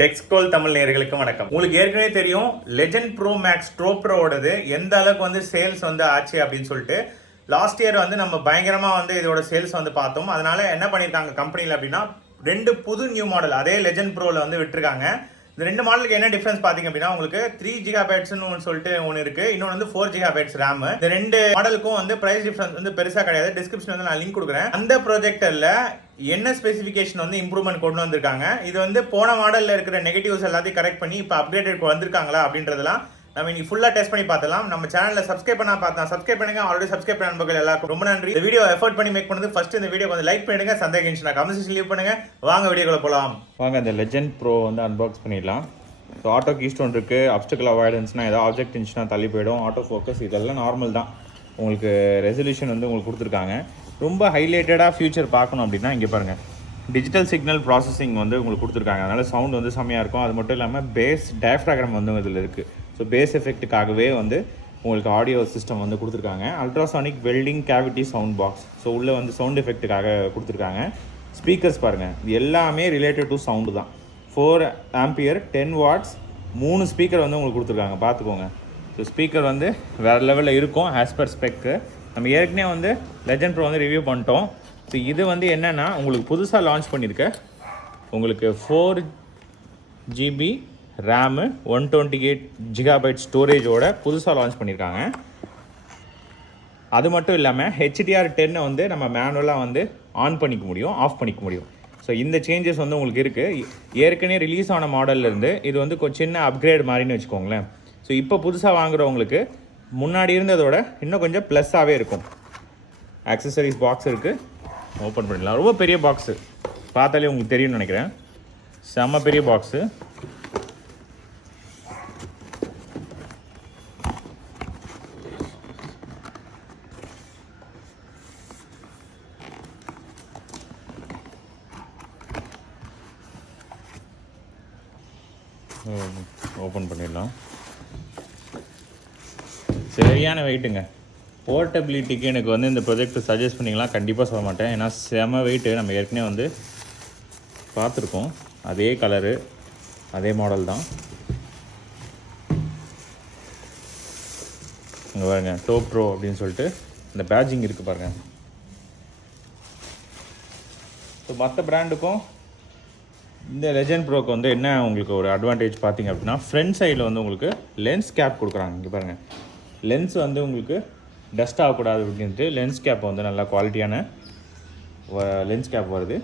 டெக்ஸ்கோல் தமிழ் நேயர்களுக்கு வணக்கம். உங்களுக்கு ஏற்கனவே தெரியும் லெஜெண்ட் ப்ரோ மேக்ஸ் ப்ரோவோடது எந்த அளவுக்கு வந்து சேல்ஸ் வந்து ஆச்சு அப்படின்னு சொல்லிட்டு. லாஸ்ட் இயர் வந்து நம்ம பயங்கரமா வந்து இதோட சேல்ஸ் வந்து பார்த்தோம். அதனால என்ன பண்ணியிருக்காங்க கம்பெனியில் அப்படின்னா 2 புது நியூ மாடல் அதே லெஜெண்ட் ப்ரோவில் வந்து விட்டுருக்காங்க. இந்த 2 மாடலுக்கு என்ன டிஃபரன்ஸ் பார்த்தீங்க அப்படின்னா உங்களுக்கு 3 GB சொல்லிட்டு ஒன்று இருக்கு, இன்னொன்று வந்து 4 GB ரேம். இந்த 2 மாடலுக்கும் வந்து பிரைஸ் டிஃபரன்ஸ் வந்து பெருசாக கிடையாது. டிஸ்கிரிப்ஷன் வந்து நான் லிங்க் கொடுக்குறேன். அந்த ப்ரொஜெக்டர்ல என்ன ஸ்பெசிஃபிகேஷன் வந்து இம்ப்ரூவ்மெண்ட் கொண்டு வந்திருக்காங்க, இது வந்து போன மாடலில் இருக்கிற நெகட்டிவ்ஸ் எல்லாத்தையும் கரெக்ட் பண்ணி இப்போ அப்கிரேட் வந்திருக்காங்களா அப்படின்றதெல்லாம் நம்ம இன்னைக்கு ஃபுல்லாக டெஸ்ட் பண்ணி பார்த்தலாம். நம்ம சேனலில் சப்ஸ்கிரைப் சப்ஸ்கிரைப் பண்ணுங்க. ஆல்ரெடி சப்ஸ்கிரைப் பண்ண நண்பர்கள் எல்லாருக்கும் ரொம்ப நன்றி. இந்த வீடியோ எஃபர்ட் பண்ணி மேக் பண்ணது ஃபர்ஸ்ட் இந்த வீடியோ வந்து லைக் பண்ணிடுங்க. சந்தேகம் கமெண்ட்ஸ் லீவ் பண்ணுங்க. வாங்க வீடியோக்குள்ள போகலாம். வாங்க இந்த லெஜெண்ட் ப்ரோ வந்து அன்பாக்ஸ் பண்ணிடலாம். ஸோ ஆட்டோ கீஸ்டோன் இருக்குது, அப்ஸ்டக்கிள் அவாய்டன்ஸ்னால் ஏதாவது ஆப்ஜெக்ட் இருந்துச்சுன்னா தள்ளி போயிடும், ஆட்டோ ஃபோக்கஸ் இதெல்லாம் நார்மல் தான். உங்களுக்கு ரெசல்யூஷன் வந்து உங்களுக்கு கொடுத்துருக்காங்க. ரொம்ப ஹைலைட்டடாக ஃபியூச்சர் பார்க்கணும் அப்படின்னா இங்கே பாருங்கள், டிஜிட்டல் சிக்னல் ப்ராசஸிங் வந்து உங்களுக்கு கொடுத்துருக்காங்க. அதனால் சவுண்ட் வந்து செம்மையாக இருக்கும். அது மட்டும் இல்லாமல் பேஸ் டயஃப்ராகிராம் வந்து இதில் இருக்குது. ஸோ பேஸ் எஃபெக்ட்டுக்காகவே வந்து உங்களுக்கு ஆடியோ சிஸ்டம் வந்து கொடுத்துருக்காங்க. Ultrasonic welding cavity sound box. So உள்ளே வந்து சவுண்ட் எஃபெக்ட்டுக்காக கொடுத்துருக்காங்க. ஸ்பீக்கர்ஸ் பாருங்கள், இது எல்லாமே ரிலேட்டட் டு சவுண்டு தான். 4 ஆம்பியர் 10 வாட்ஸ் 3 ஸ்பீக்கர் வந்து உங்களுக்கு கொடுத்துருக்காங்க, பார்த்துக்கோங்க. ஸோ ஸ்பீக்கர் வந்து வேறு லெவலில் இருக்கும் ஆஸ் பர் ஸ்பெக்கு. நம்ம ஏற்கனவே வந்து லெஜெண்ட் ப்ரோ வந்து ரிவ்யூ பண்ணிட்டோம். ஸோ இது வந்து என்னென்னா உங்களுக்கு புதுசாக லான்ச் பண்ணியிருக்க உங்களுக்கு 4 GB ரேமு 128 GB ஸ்டோரேஜோட புதுசாக லான்ச் பண்ணியிருக்காங்க. அது மட்டும் இல்லாமல் HDR10 வந்து நம்ம மேனுவலாக வந்து ஆன் பண்ணிக்க முடியும், ஆஃப் பண்ணிக்க முடியும். ஸோ இந்த சேஞ்சஸ் வந்து உங்களுக்கு இருக்குது. ஏற்கனவே ரிலீஸ் ஆன மாடல்லேருந்து இது வந்து சின்ன அப்கிரேட் மாதிரின்னு வச்சுக்கோங்களேன். ஸோ இப்போ புதுசாக வாங்குறவங்களுக்கு முன்னாடி இருந்ததோட இன்னும் கொஞ்சம் ப்ளஸ்ஸாகவே இருக்கும். ஆக்சசரிஸ் பாக்ஸ் இருக்குது, ஓப்பன் பண்ணிடலாம். ரொம்ப பெரிய பாக்ஸு, பார்த்தாலே உங்களுக்கு தெரியும்னு நினைக்கிறேன். செம்ம பெரிய பாக்ஸு. ஓப்பன் பண்ணிடலாம். சரியான வெயிட்டுங்க. போர்ட்டபிலிட்டிக்கு எனக்கு வந்து இந்த ப்ரொஜெக்ட் சஜஸ்ட் பண்ணிங்களா கண்டிப்பாக சொல்ல மாட்டேன். ஏன்னா செம வெயிட்டு. நம்ம ஏற்கனவே வந்து பார்த்துருக்கோம், அதே கலரு அதே மாடல் தான். இங்கே பாருங்க, டோப் ப்ரோ அப்படின்னு சொல்லிட்டு இந்த பேட்ஜிங் இருக்குது பாருங்கள். ஸோ மற்ற பிராண்டுக்கும் இந்த லெஜெண்ட் ப்ரோக்கு வந்து என்ன உங்களுக்கு ஒரு அட்வான்டேஜ் பார்த்தீங்க அப்படின்னா, ஃப்ரண்ட் சைடில் வந்து உங்களுக்கு லென்ஸ் கேப் கொடுக்குறாங்க. இங்கே பாருங்கள், லென்ஸ் வந்து உங்களுக்கு டஸ்ட் ஆகக்கூடாது அப்படின்ட்டு லென்ஸ் கேப் வந்து நல்லா குவாலிட்டியான லென்ஸ் கேப் வருது.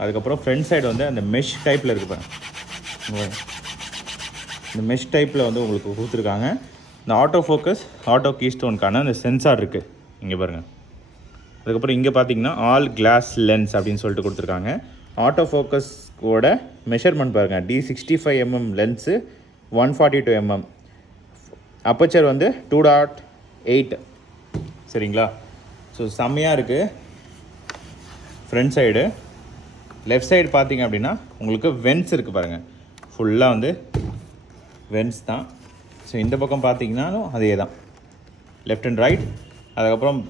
அதுக்கப்புறம் ஃப்ரண்ட் சைடு வந்து அந்த மெஷ் டைப்பில் இருக்குது பாருங்கள். இந்த மெஷ் டைப்பில் வந்து உங்களுக்கு கொடுத்துருக்காங்க. இந்த ஆட்டோ ஃபோக்கஸ் ஆட்டோ கீஸ்டோனுக்கான அந்த சென்சார் இருக்குது இங்கே பாருங்கள். அதுக்கப்புறம் இங்கே பார்த்தீங்கன்னா ஆல் கிளாஸ் லென்ஸ் அப்படின்னு சொல்லிட்டு கொடுத்துருக்காங்க. ஆட்டோ ஃபோக்கஸோட மெஷர்மெண்ட் பாருங்கள், D65mm லென்ஸு 142 mm, அப்பச்சர் வந்து 2.8. சரிங்களா? ஸோ செம்மையாக இருக்குது. ஃப்ரண்ட் சைடு லெஃப்ட் சைடு பார்த்தீங்க அப்படின்னா உங்களுக்கு வென்ஸ் இருக்குது பாருங்கள். ஃபுல்லாக வந்து வென்ஸ் தான். ஸோ இந்த பக்கம் பார்த்தீங்கன்னாலும் அதே தான், லெஃப்ட் அண்ட் ரைட். அதுக்கப்புறம்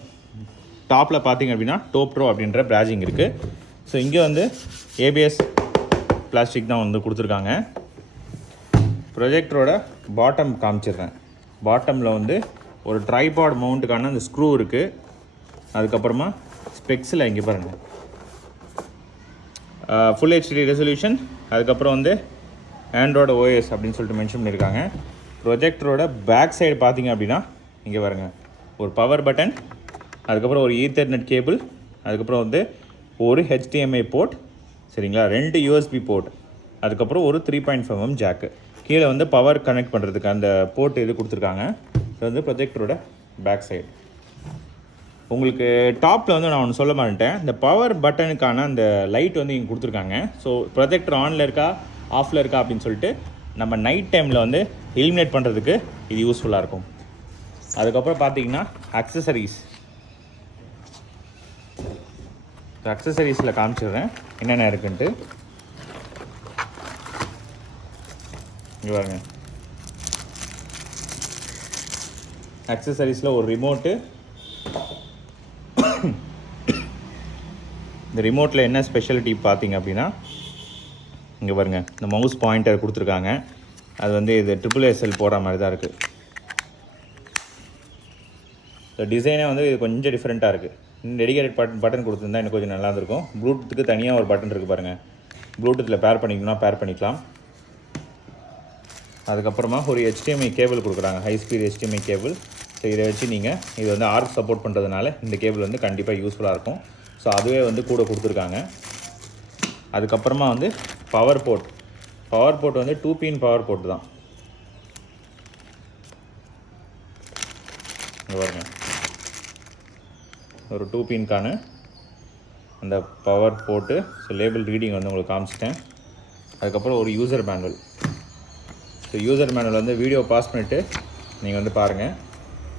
டாப்பில் பார்த்தீங்க அப்படின்னா டோப் ப்ரோ அப்படின்ற பிராஜிங் இருக்குது. ஸோ இங்கே வந்து ABS பிளாஸ்டிக் தான் வந்து கொடுத்துருக்காங்க. ப்ரொஜெக்டரோட பாட்டம் காமிச்சிடுறேன். பாட்டமில் வந்து ஒரு ட்ரைபாட் மவுண்ட்டுக்கான அந்த ஸ்க்ரூ இருக்குது. அதுக்கப்புறமா ஸ்பெக்ஸில் இங்கே பாருங்கள், ஃபுல் HD ரெசல்யூஷன். அதுக்கப்புறம் வந்து ஆண்ட்ராய்டு OS அப்படின்னு சொல்லிட்டு மென்ஷன் பண்ணியிருக்காங்க. ப்ரொஜெக்டரோட பேக் சைடு பார்த்தீங்க அப்படின்னா இங்கே பாருங்கள், ஒரு பவர் பட்டன், அதுக்கப்புறம் ஒரு ஈத்தர்நெட் கேபிள், அதுக்கப்புறம் வந்து ஒரு HDMI போர்ட், சரிங்களா, 2 USB போர்ட், அதுக்கப்புறம் ஒரு 3.5mm ஜாக்கு. கீழே வந்து பவர் கனெக்ட் பண்ணுறதுக்கு அந்த போர்ட் இது கொடுத்துருக்காங்க. இது வந்து ப்ரொஜெக்டரோட பேக் சைடு. உங்களுக்கு டாப்பில் வந்து நான் ஒன்று சொல்ல மாட்டேன், இந்த பவர் பட்டனுக்கான அந்த லைட் வந்து இங்கே கொடுத்துருக்காங்க. ஸோ ப்ரொஜெக்டர் ஆனில் இருக்கா ஆஃபில் இருக்கா அப்படின்னு சொல்லிட்டு நம்ம நைட் டைமில் வந்து இலிமினேட் பண்ணுறதுக்கு இது யூஸ்ஃபுல்லாக இருக்கும். அதுக்கப்புறம் பார்த்தீங்கன்னா அக்சசரிஸில் காமிச்சிடுறேன் என்னென்ன இருக்குன்ட்டு. இங்கே பாருங்க, அக்சசரிஸில் ஒரு ரிமோட்டு. இந்த ரிமோட்டில் என்ன ஸ்பெஷாலிட்டி பார்த்தீங்க அப்படின்னா, இங்கே பாருங்கள், இந்த மவுஸ் பாயிண்டர் கொடுத்துருக்காங்க. அது வந்து இது SSSL போடுற மாதிரி தான் இருக்குது. ஸோ டிசைனே வந்து இது கொஞ்சம் டிஃப்ரெண்ட்டாக இருக்குது. டெடிகேட்டட் பட்டன் கொடுத்துருந்தா எனக்கு கொஞ்சம் நல்லா இருந்திருக்கும். ப்ளூடூத்துக்கு தனியாக ஒரு பட்டன் இருக்குது பாருங்கள். ப்ளூடூத்தில் பேர் பண்ணிக்கணும்னா பேர் பண்ணிக்கலாம். அதுக்கப்புறமா ஒரு HDMI கேபிள் கொடுக்குறாங்க, high speed HDMI cable. So இதை வச்சு நீங்கள் இது வந்து ஆர்க் சப்போர்ட் பண்ணுறதுனால இந்த கேபிள் வந்து கண்டிப்பாக யூஸ்ஃபுல்லாக இருக்கும். ஸோ அதுவே வந்து கூட கொடுத்துருக்காங்க. அதுக்கப்புறமா வந்து பவர் போர்ட் வந்து 2 பின் பவர் போர்ட் தான். இங்கே பாருங்க, ஒரு 2 பின்கான அந்த பவர் போட்டு. ஸோ லேபிள் ரீடிங் வந்து உங்களுக்கு காமிச்சிட்டேன். அதுக்கப்புறம் ஒரு user manual. So user manual வந்து வீடியோ பாஸ் பண்ணிவிட்டு நீங்கள் வந்து பாருங்கள்.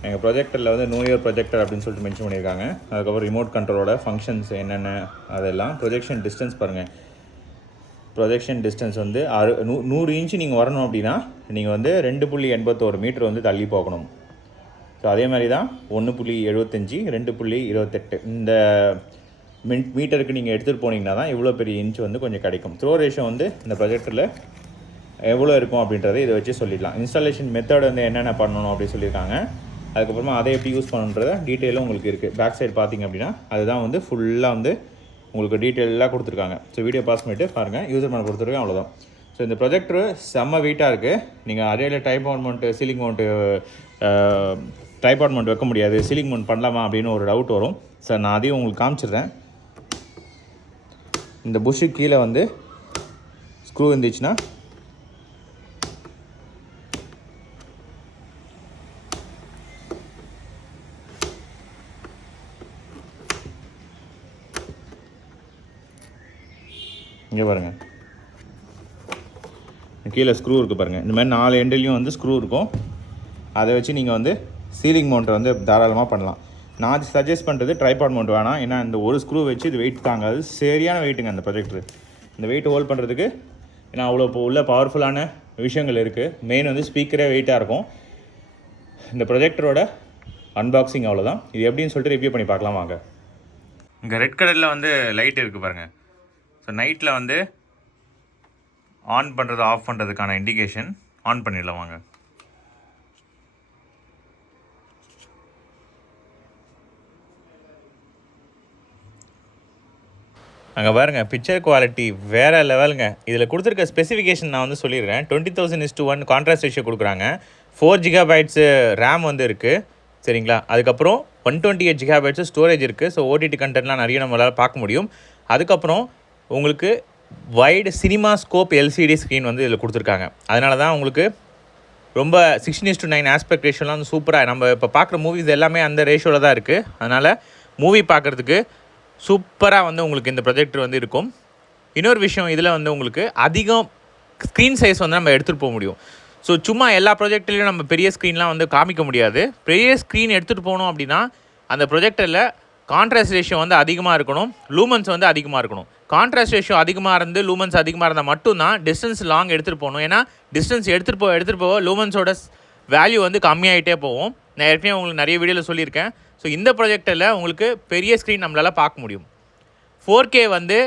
எங்கள் ப்ரொஜெக்டரில் வந்து நோ யுவர் ப்ரொஜெக்டர் அப்படின்னு சொல்லிட்டு மென்ஷன் பண்ணியிருக்காங்க. அதுக்கப்புறம் ரிமோட் கண்ட்ரோலோட ஃபங்க்ஷன்ஸ் என்னென்ன அதெல்லாம். ப்ரொஜெக்ஷன் டிஸ்டன்ஸ் பாருங்கள். ப்ரொஜெக்ஷன் டிஸ்டன்ஸ் வந்து 100 இன்ச்சு நீங்கள் வரணும் அப்படின்னா நீங்கள் வந்து 2.81 மீட்டர் வந்து தள்ளி போகணும். ஸோ அதே மாதிரி தான் 1.75, 2.28 இந்த மீட்டருக்கு நீங்கள் எடுத்துகிட்டு போனீங்கன்னா தான் இவ்வளோ பெரிய இன்ச் வந்து கொஞ்சம் கிடைக்கும். த்ரோ ரேஷியோ வந்து இந்த ப்ரொஜெக்டரில் எவ்வளோ இருக்கும் அப்படின்றத இதை வச்சு சொல்லிடலாம். இன்ஸ்டாலேஷன் மெத்தட் வந்து என்னென்ன பண்ணணும் அப்படின்னு சொல்லியிருக்காங்க. அதுக்கப்புறமா அதை எப்படி யூஸ் பண்ணணுன்றத டீட்டெயிலும் உங்களுக்கு இருக்குது. பேக் சைடு பார்த்திங்க அப்படின்னா அதுதான் வந்து ஃபுல்லாக வந்து உங்களுக்கு டீட்டெயிலாக கொடுத்துருக்காங்க. ஸோ வீடியோ பாஸ் பண்ணிவிட்டு பாருங்கள். யூசர் மேனுவல் கொடுத்துருக்கேன், அவ்வளோதான். ஸோ இந்த ப்ரொஜெக்டர் செம்ம வெயிட்டாக இருக்குது. நீங்கள் அடையில tripod mount, ceiling mount, tripod mount வைக்க முடியாது, சீலிங் மவுண்ட் பண்ணலாமா அப்படின்னு ஒரு டவுட் வரும். சார் நான் அதையும் உங்களுக்கு காமிச்சிடுறேன். இந்த புஷ்ஷு கீழே வந்து ஸ்க்ரூ இருந்துச்சுன்னா இங்கே பாருங்கள், கீழே ஸ்க்ரூ இருக்குது பாருங்கள். இந்த மாதிரி 4 எண்ட்லேயும் வந்து ஸ்க்ரூ இருக்கும். அதை வச்சு நீங்கள் வந்து சீலிங் மவுண்ட்டை வந்து தாராளமாக பண்ணலாம். நான் சஜஸ்ட் பண்ணுறது ட்ரைபாட் மவுண்ட் வேணாம். ஏன்னா இந்த ஒரு ஸ்க்ரூ வச்சு இது வெயிட் தாங்காது. சரியான வெயிட்டுங்க அந்த ப்ரொஜெக்டர். இந்த வெயிட் ஹோல்ட் பண்ணுறதுக்கு ஏன்னா அவ்வளோ உள்ள பவர்ஃபுல்லான விஷயங்கள் இருக்குது. மெயின் வந்து ஸ்பீக்கரே வெயிட்டாக இருக்கும். இந்த ப்ரொஜெக்டரோட அன்பாக்சிங் அவ்வளோதான். இது எப்படின்னு சொல்லிட்டு ரிவ்யூ பண்ணி பார்க்கலாம் வாங்க. இங்கே ரெட் கலரில் வந்து லைட் இருக்குது பாருங்கள். ஸோ நைட்டில் வந்து ஆன் பண்ணுறது ஆஃப் பண்ணுறதுக்கான இண்டிகேஷன். ஆன் பண்ணிடலாம் வாங்க. அங்கே பாருங்கள், பிக்சர் குவாலிட்டி வேறு லெவலுங்க. இதில் கொடுத்துருக்க ஸ்பெசிஃபிகேஷன் நான் வந்து சொல்லிடுறேன். 20,000:1 கான்ட்ராஸ்ட் ரேஷியோ கொடுக்குறாங்க. 4 GB ரேம் வந்து இருக்குது, சரிங்களா. அதுக்கப்புறம் 128 GB ஸ்டோரேஜ் இருக்குது. ஸோ OTT கண்டென்ட்லாம் நிறைய நம்மளால் பார்க்க முடியும். அதுக்கப்புறம் உங்களுக்கு wide cinema scope LCD screen வந்து இதில் கொடுத்துருக்காங்க. அதனால தான் உங்களுக்கு ரொம்ப 16:9 ஆஸ்பெக்ட் ரேஷியோலாம் வந்து சூப்பராக நம்ம இப்போ பார்க்குற மூவிஸ் எல்லாமே அந்த ரேஷியோவில் தான் இருக்குது. அதனால் மூவி பார்க்குறதுக்கு சூப்பராக வந்து உங்களுக்கு இந்த ப்ரொஜெக்டர் வந்து இருக்கும். இன்னொரு விஷயம், இதில் வந்து உங்களுக்கு அதிகம் ஸ்க்ரீன் சைஸ் வந்து நம்ம எடுத்துகிட்டு போக முடியும். ஸோ சும்மா எல்லா ப்ரொஜெக்டர்லையும் நம்ம பெரிய ஸ்க்ரீன்லாம் வந்து காமிக்க முடியாது. பெரிய ஸ்க்ரீன் எடுத்துகிட்டு போகணும் அப்படின்னா அந்த ப்ரொஜெக்டரில் கான்ட்ராஸ்ட் ரேஷியோ வந்து அதிகமாக இருக்கணும், லூமன்ஸ் வந்து அதிகமாக இருக்கணும். கான்ட்ராஸ்ட் ரேஷியோ அதிகமாக இருந்து லூமன்ஸ் அதிகமாக இருந்தால் மட்டும்தான் டிஸ்டன்ஸ் லாங் எடுத்துகிட்டு போகணும். ஏன்னா டிஸ்டன்ஸ் எடுத்துகிட்டு போக லூமன்ஸோட வேல்யூ வந்து கம்மியாகிட்டே போகும். நான் ஏற்கனவே உங்களுக்கு நிறைய வீடியோவில் சொல்லியிருக்கேன். ஸோ இந்த ப்ரொஜெக்டரில் உங்களுக்கு பெரிய ஸ்க்ரீன் நம்மளால் பார்க்க முடியும். 4K வந்து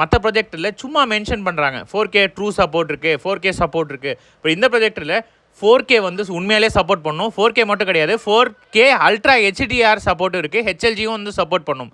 மற்ற ப்ரொஜெக்டரில் சும்மா மென்ஷன் பண்ணுறாங்க, 4K ட்ரூ சப்போர்ட் இருக்குது, 4K சப்போர்ட் இருக்குது. இப்போ இந்த ப்ரொஜெக்டரில் 4K வந்து உண்மையிலே சப்போர்ட் பண்ணும். 4K மட்டும் கிடையாது, 4K அல்ட்ரா HDR சப்போர்ட்டும் இருக்குது, HLGயும் வந்து சப்போர்ட் பண்ணும்.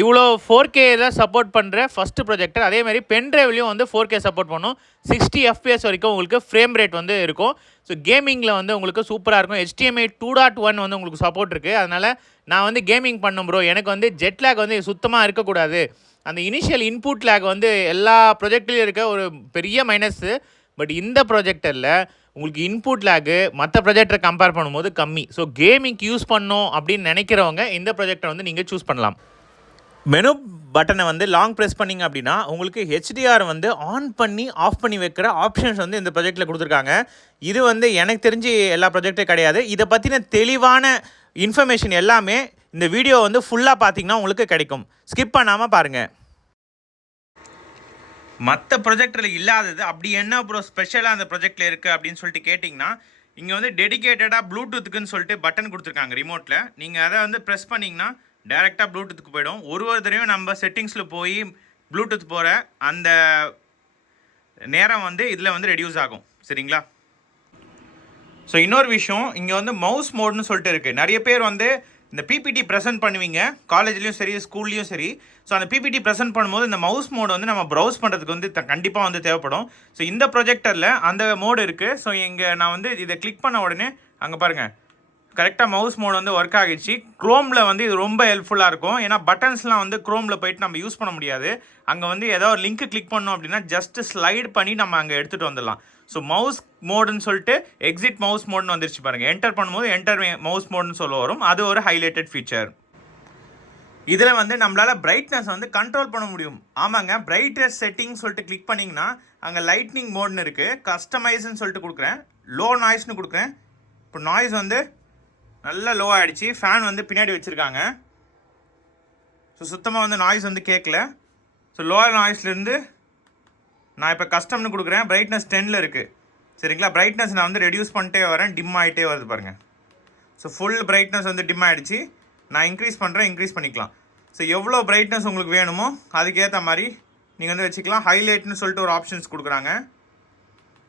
இவ்வளோ 4Kல சப்போர்ட் பண்ணுற ஃபஸ்ட்டு ப்ரொஜெக்டர். அதேமாதிரி பென் ட்ரைவ்லையும் வந்து 4K சப்போர்ட் பண்ணும். 60 FPS வரைக்கும் உங்களுக்கு ஃப்ரேம் ரேட் வந்து இருக்கும். ஸோ கேமிங்கில் வந்து உங்களுக்கு சூப்பராக இருக்கும். HDMI 2.1 வந்து உங்களுக்கு சப்போர்ட் இருக்குது. அதனால் நான் வந்து கேமிங் பண்ண ப்ரோ, எனக்கு வந்து ஜெட் லேக் வந்து சுத்தமாக இருக்கக்கூடாது. அந்த இனிஷியல் இன்புட் லேக் வந்து எல்லா ப்ரொஜெக்ட்லேயும் இருக்க ஒரு பெரிய மைனஸ்ஸு. பட் இந்த ப்ரொஜெக்டரில் உங்களுக்கு இன்புட் லேக்கு மற்ற ப்ரொஜெக்டரை கம்பேர் பண்ணும்போது கம்மி. ஸோ கேமிங்க்கு யூஸ் பண்ணோம் அப்படின்னு நினைக்கிறவங்க இந்த ப்ரொஜெக்டரை வந்து நீங்கள் சூஸ் பண்ணலாம். மெனு பட்டனை வந்து லாங் ப்ரெஸ் பண்ணிங்க அப்படின்னா உங்களுக்கு HDR வந்து ஆன் பண்ணி ஆஃப் பண்ணி வைக்கிற ஆப்ஷன்ஸ் வந்து இந்த ப்ரொஜெக்டில் கொடுத்துருக்காங்க. இது வந்து எனக்கு தெரிஞ்சு எல்லா ப்ரொஜெக்டும் கிடையாது. இதை பற்றின தெளிவான இன்ஃபர்மேஷன் எல்லாமே இந்த வீடியோ வந்து ஃபுல்லாக பார்த்தீங்கன்னா உங்களுக்கு கிடைக்கும். ஸ்கிப் பண்ணாமல் பாருங்கள். மற்ற ப்ரொஜெக்டரில் இல்லாதது அப்படி என்ன ப்ரோ ஸ்பெஷலாக அந்த ப்ரொஜெக்டில் இருக்குது அப்படின்னு சொல்லிட்டு கேட்டிங்கன்னா, இங்கே வந்து டெடிகேட்டடாக ப்ளூடூத்துக்குன்னு சொல்லிட்டு பட்டன் கொடுத்துருக்காங்க ரிமோட்டில். நீங்கள் அதை வந்து ப்ரெஸ் பண்ணிங்கன்னா டைரெக்டாக ப்ளூடூத்துக்கு போய்டும். ஒரு தடவையும் நம்ம செட்டிங்ஸில் போய் ப்ளூடூத் போகிற அந்த நேரம் வந்து இதில் வந்து ரெடியூஸ் ஆகும். சரிங்களா? ஸோ இன்னொரு விஷயம், இங்கே வந்து மவுஸ் மோட்னு சொல்லிட்டு இருக்குது. நிறைய பேர் வந்து இந்த பிபிடி ப்ரெசென்ட் பண்ணுவீங்க காலேஜ்லேயும் சரி ஸ்கூல்லையும் சரி. ஸோ அந்த பிபிடி ப்ரெசென்ட் பண்ணும்போது இந்த மவுஸ் மோடு வந்து நம்ம ப்ரௌஸ் பண்ணுறதுக்கு வந்து கண்டிப்பாக வந்து தேவைப்படும். ஸோ இந்த ப்ரொஜெக்டரில் அந்த மோடு இருக்குது. ஸோ இங்கே நான் வந்து இதை கிளிக் பண்ண உடனே அங்கே பாருங்கள் கரெக்டாக மவுஸ் மோட் வந்து ஒர்க் ஆகிடுச்சு. க்ரோமில் வந்து இது ரொம்ப ஹெல்ப்ஃபுல்லாக இருக்கும். ஏன்னா பட்டன்ஸ்லாம் வந்து க்ரோமில் போயிட்டு நம்ம யூஸ் பண்ண முடியாது. அங்கே வந்து ஏதோ ஒரு லிங்க் கிளிக் பண்ணோம் அப்படின்னா ஜஸ்ட் ஸ்லைட் பண்ணி நம்ம அங்கே எடுத்துகிட்டு வந்துடலாம். ஸோ மவுஸ் மோடுன்னு சொல்லிட்டு எக்ஸிட் மவுஸ் மோட்னு வந்துருச்சு பாருங்கள். என்டர் பண்ணும்போது என்டர் மவுஸ் மோட்னு சொல்ல வரும். அது ஒரு ஹைலைட்டட் ஃபீச்சர். இதில் வந்து நம்மளால் பிரைட்னஸ் வந்து கண்ட்ரோல் பண்ண முடியும். ஆமாங்க, பிரைட்னஸ் செட்டிங் சொல்லிட்டு கிளிக் பண்ணிங்கன்னா அங்கே லைட்னிங் மோட்னு இருக்குது. கஸ்டமைஸ்ன்னு சொல்லிட்டு கொடுக்குறேன். லோ நாய்ஸ்னு கொடுக்குறேன். இப்போ நாய்ஸ் வந்து நல்லா லோ ஆகிடுச்சு. ஃபேன் வந்து பின்னாடி வச்சுருக்காங்க. ஸோ சுத்தமாக வந்து நாய்ஸ் வந்து கேட்கல. ஸோ லோவர் நாய்ஸ்லேருந்து நான் இப்போ கஸ்டம்னு கொடுக்குறேன். பிரைட்னஸ் 10ல் இருக்குது. சரிங்களா? பிரைட்னஸ் நான் வந்து ரெடியூஸ் பண்ணிட்டே வரேன். டிம் ஆகிட்டே வருது பாருங்கள். ஸோ ஃபுல் பிரைட்னஸ் வந்து டிம் ஆகிடுச்சு. நான் இன்க்ரீஸ் பண்ணுறேன். இன்க்ரீஸ் பண்ணிக்கலாம். ஸோ எவ்வளோ பிரைட்னஸ் உங்களுக்கு வேணுமோ அதுக்கேற்ற மாதிரி நீங்கள் வந்து வச்சுக்கலாம். ஹைலைட்னு சொல்லிட்டு ஒரு ஆப்ஷன்ஸ் கொடுக்குறாங்க.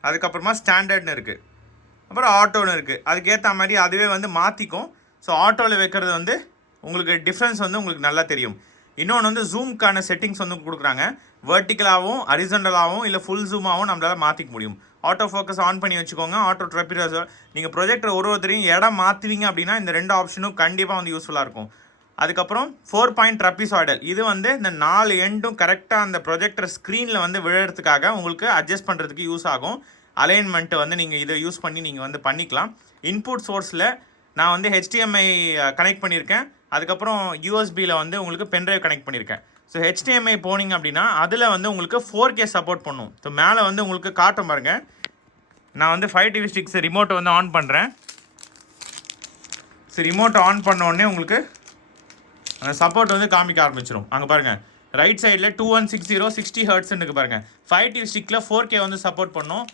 அதுக்கப்புறமா ஸ்டாண்டர்ட்னு இருக்குது. அப்புறம் ஆட்டோன்னு இருக்குது. அதுக்கேற்ற மாதிரி அதுவே வந்து மாற்றிக்கும். ஸோ ஆட்டோவில் வைக்கிறது வந்து உங்களுக்கு டிஃப்ரென்ஸ் வந்து உங்களுக்கு நல்லா தெரியும். இன்னொன்று வந்து ஜூம்க்கான செட்டிங்ஸ் வந்து கொடுக்குறாங்க. வெர்டிக்கலாகவும் ஹரிசாண்டலாகவும் இல்லை ஃபுல் ஜூமாகவும் நம்மளால் மாற்றிக்க முடியும். ஆட்டோ ஃபோக்கஸ் ஆன் பண்ணி வச்சுக்கோங்க. ஆட்டோ ட்ரெப்பிரஸ் நீங்கள் ப்ரொஜெக்டர் ஒருத்தரையும் இடம் மாற்றுவீங்க அப்படின்னா இந்த 2 ஆப்ஷனும் கண்டிப்பாக வந்து யூஸ்ஃபுல்லாக இருக்கும். அதுக்கப்புறம் 4 பாயிண்ட் ட்ரப்பிசாய்டல். இது வந்து இந்த 4 எண்டும் கரெக்டாக அந்த ப்ரொஜெக்டர் ஸ்க்ரீனில் வந்து விழுறதுக்காக உங்களுக்கு அட்ஜஸ்ட் பண்ணுறதுக்கு யூஸ் ஆகும். அலைன்மெண்ட்டு வந்து நீங்கள் இதை யூஸ் பண்ணி நீங்கள் வந்து பண்ணிக்கலாம். இன்புட் சோர்ஸில் நான் வந்து HDMI கனெக்ட் பண்ணியிருக்கேன். அதுக்கப்புறம் யூஎஸ்பியில் வந்து உங்களுக்கு பென்ட்ரைவ் கனெக்ட் பண்ணியிருக்கேன். ஸோ HDMI போனீங்க அப்படின்னா அதில் வந்து உங்களுக்கு 4K சப்போர்ட் பண்ணும். ஸோ மேலே வந்து உங்களுக்கு காட்டும் பாருங்கள். நான் வந்து 5 TV ஸ்டிக்ஸ் ரிமோட்டை வந்து ஆன் பண்ணுறேன். ஸோ ரிமோட்டை ஆன் பண்ண உடனே உங்களுக்கு அந்த சப்போர்ட் வந்து காமிக்க ஆரம்பிச்சிடும். அங்கே பாருங்கள் ரைட் சைடில் 2160 60 ஹெர்ட்ஸ்ன்னு இருக்குது பாருங்கள். 5 TV ஸ்டிக்கில் 4K வந்து சப்போர்ட் பண்ணும்.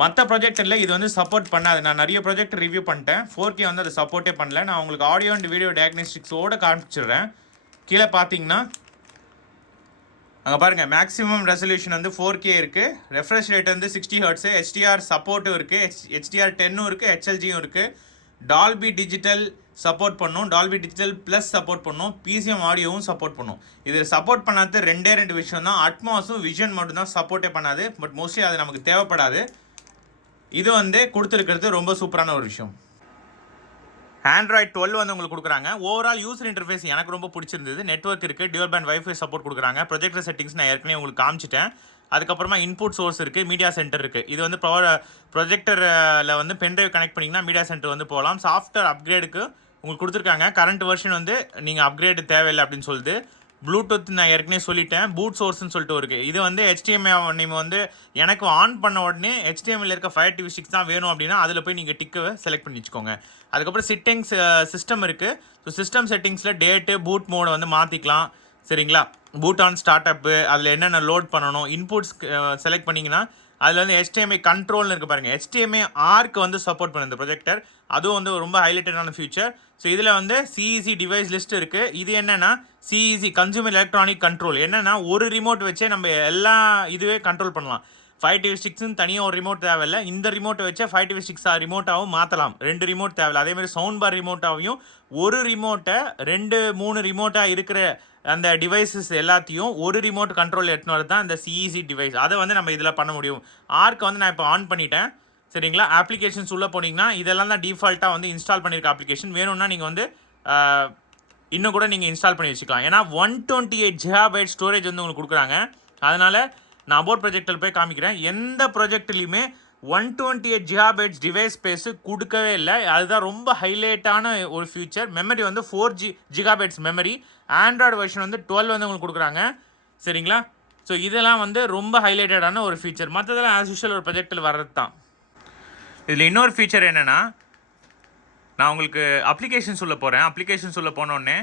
மற்ற ப்ரொஜெக்டரில் இது வந்து சப்போர்ட் பண்ணாது. நான் நிறைய ப்ரொஜெக்டர் ரிவ்யூ பண்ணிட்டேன். 4K வந்து அதை சப்போர்ட்டே பண்ணல. நான் உங்களுக்கு ஆடியோ அண்ட் வீடியோ டயக்னோஸ்டிக்ஸோடு காமிச்சிடுறேன். கீழே பார்த்தீங்கன்னா அங்கே பாருங்கள் மேக்ஸிமம் ரெசல்யூஷன் வந்து 4K இருக்குது. ரெஃப்ரெஷ் ரேட் வந்து 60 ஹெர்ட்ஸு. HDR சப்போர்ட்டும் இருக்குது. HDR 10ம் இருக்குது. HLGயும் இருக்குது. டால்பி டிஜிட்டல் சப்போர்ட் பண்ணும். டால்பி டிஜிட்டல் ப்ளஸ் சப்போர்ட் பண்ணும். PCM ஆடியோவும் சப்போர்ட் பண்ணும். இது சப்போர்ட் பண்ணாத 2 விஷயம் தான். அட்மாஸும் விஷன் மட்டும் தான் சப்போர்ட்டே பண்ணாது. பட் மோஸ்ட்லி அது நமக்கு தேவைப்படாது. இது வந்து கொடுத்துருக்கிறது ரொம்ப சூப்பரான ஒரு விஷயம். ஆண்ட்ராய்ட் 12 வந்து உங்களுக்கு கொடுக்குறாங்க. ஓவரால் யூசர் இன்டர்ஃபேஸ் எனக்கு ரொம்ப பிடிச்சிருந்தது. நெட்வொர்க் இருக்குது. டியூல் பேண்ட் வைஃபை சப்போர்ட் கொடுக்குறாங்க. ப்ரொஜெக்டர் செட்டிங்ஸ் நான் ஏற்கனவே உங்களுக்கு காமிச்சிட்டேன். அதுக்கப்புறமா இன்புட் சோர்ஸ் இருக்குது. மீடியா சென்டர் இருக்குது. இது வந்து ப்ரொஜெக்டரில் வந்து பென்ட்ரைவ் கனெக்ட் பண்ணிங்கன்னா மீடியா சென்டர் வந்து போகலாம். சாஃப்ட்வேர் அப்கிரேடுக்கு உங்களுக்கு கொடுத்துருக்காங்க. கரண்ட் வெர்ஷன் வந்து நீங்கள் அப்கிரேடு தேவையில்லை அப்படின்னு சொல்லுது. ப்ளூடூத் நான் ஏற்கனவே சொல்லிட்டேன். பூட் சோர்ஸ்னு சொல்லிட்டு இருக்குது. இது வந்து HDMI நீங்கள் வந்து எனக்கு ஆன் பண்ண உடனே HDMIயில் இருக்க 5 TV ஸ்டிக்ஸ் தான் வேணும் அப்படின்னா அதில் போய் நீங்கள் டிக்கை செலக்ட் பண்ணி வச்சுக்கோங்க. அதுக்கப்புறம் செட்டிங்ஸ் சிஸ்டம் இருக்குது. ஸோ சிஸ்டம் செட்டிங்ஸில் டேட்டு பூட் மோடை வந்து மாற்றிக்கலாம். சரிங்களா? பூட் ஆன் ஸ்டார்ட் அப்பு அதில் என்னென்ன லோட் பண்ணணும் இன்புட்ஸ் செலக்ட் பண்ணிங்கன்னா அதில் வந்து HDMI கண்ட்ரோல்னு இருக்குது பாருங்கள். HDMI ஆர்க்கு வந்து சப்போர்ட் பண்ணுது இந்த ப்ரொஜெக்டர். அதுவும் வந்து ரொம்ப ஹைலைட்டடான ஃபியூச்சர். ஸோ இதில் வந்து CEC டிவைஸ் லிஸ்ட் இருக்குது. இது என்னென்னா CEC கன்சூமர் எலக்ட்ரானிக் கண்ட்ரோல். என்னென்னா ஒரு ரிமோட் வச்சே நம்ம எல்லா இதுவே கண்ட்ரோல் பண்ணலாம். 5 TV ஸ்டிக்ஸ்னு தனியாக ஒரு ரிமோட் தேவையில்லை. இந்த ரிமோட்டை வச்சே 5 TV ஸ்டிக்ஸ் ரிமோட்டாகவும் மாற்றலாம். 2 ரிமோட் தேவையில்லை. அதேமாதிரி சவுண்ட் பார் ரிமோட்டாவையும் ஒரு ரிமோட்டை 2-3 ரிமோட்டாக இருக்கிற அந்த டிவைசஸ் எல்லாத்தையும் ஒரு ரிமோட் கண்ட்ரோல் எடுத்துன்னு வரது தான் இந்த CEC டிவைஸ். அதை வந்து நம்ம இதில் பண்ண முடியும். ஆர்க்கு வந்து நான் இப்போ ஆன் பண்ணிட்டேன். சரிங்களா? அப்ளிகேஷன்ஸ் உள்ளே போனீங்கன்னா இதெல்லாம் தான் டிஃபால்ட்டாக வந்து இன்ஸ்டால் பண்ணியிருக்க அப்ளிகேஷன். வேணும்னா நீங்கள் வந்து இன்னும் கூட நீங்கள் இன்ஸ்டால் பண்ணி வச்சுக்கலாம். ஏன்னா 128 GB ஸ்டோரேஜ் வந்து உங்களுக்கு கொடுக்குறாங்க. அதனால் நான் அபோட் ப்ரொஜெக்டில் போய் காமிக்கிறேன். எந்த ப்ரொஜெக்ட்லையுமே 128 GB டிவைஸ் ஸ்பேஸு கொடுக்கவே இல்லை. அதுதான் ரொம்ப ஹைலைட்டான ஒரு ஃபியூச்சர். மெமரி வந்து 4 GB மெமரி. ஆண்ட்ராய்டு வெர்ஷன் வந்து 12 வந்து உங்களுக்கு கொடுக்குறாங்க. சரிங்களா? ஸோ இதெல்லாம் வந்து ரொம்ப ஹைலைட்டடான ஒரு ஃபீச்சர். மற்றதெல்லாம் ஆஸ் யூஷுவல் ஒரு ப்ரொஜெக்டில் வர்றது தான். இதில் இன்னொரு ஃபீச்சர் என்னென்னா நான் உங்களுக்கு அப்ளிகேஷன்ஸ் உள்ள போகிறேன். அப்ளிகேஷன்ஸ் உள்ள போனோடனே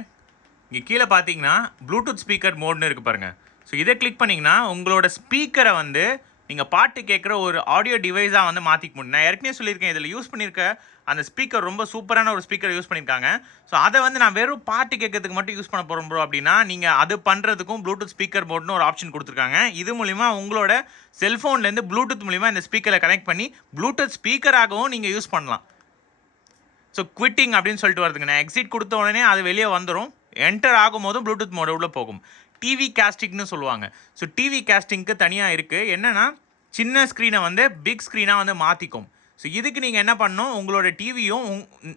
இங்கே கீழே பார்த்தீங்கன்னா ப்ளூடூத் ஸ்பீக்கர் மோட்னு இருக்குது பாருங்கள். ஸோ இதை கிளிக் பண்ணிங்கன்னா உங்களோட ஸ்பீக்கரை வந்து நீங்கள் பாட்டு கேட்குற ஒரு ஆடியோ டிவைஸாக வந்து மாற்றிக்க முடியும். நான் ஏற்கனவே சொல்லியிருக்கேன், இதில் யூஸ் பண்ணியிருக்க அந்த ஸ்பீக்கர் ரொம்ப சூப்பரான ஒரு ஸ்பீக்கர் யூஸ் பண்ணியிருக்காங்க. ஸோ அதை வந்து நான் வெறும் பாட்டு கேட்கறதுக்கு மட்டும் யூஸ் பண்ண போகிறோம் ப்ரோ அப்படின்னா, நீங்கள் அது பண்ணுறதுக்கும் ப்ளூடூத் ஸ்பீக்கர் போர்டுன்னு ஒரு ஆப்ஷன் கொடுத்துருக்காங்க. இது மூலிமா உங்களோட செல்ஃபோன்லேருந்து ப்ளூடூத் மூலிமா இந்த ஸ்பீக்கரை கனெக்ட் பண்ணி ப்ளூடூத் ஸ்பீக்கராகவும் நீங்கள் யூஸ் பண்ணலாம். ஸோ குவிட்டிங் அப்படின்னு சொல்லிட்டு வருதுங்க. நான் எக்ஸிட் கொடுத்த உடனே அது வெளியே வந்துடும். என்டர் ஆகும்போதும் ப்ளூடூத் மோட உள்ள போகும். டிவி கேஸ்டிங்னு சொல்லுவாங்க. ஸோ டிவி கேஸ்டிங்க்கு தனியாக இருக்குது. என்னென்னா சின்ன ஸ்க்ரீனை வந்து பிக் ஸ்க்ரீனாக வந்து மாற்றிக்கும். ஸோ இதுக்கு நீங்கள் என்ன பண்ணணும், உங்களோட டிவியும்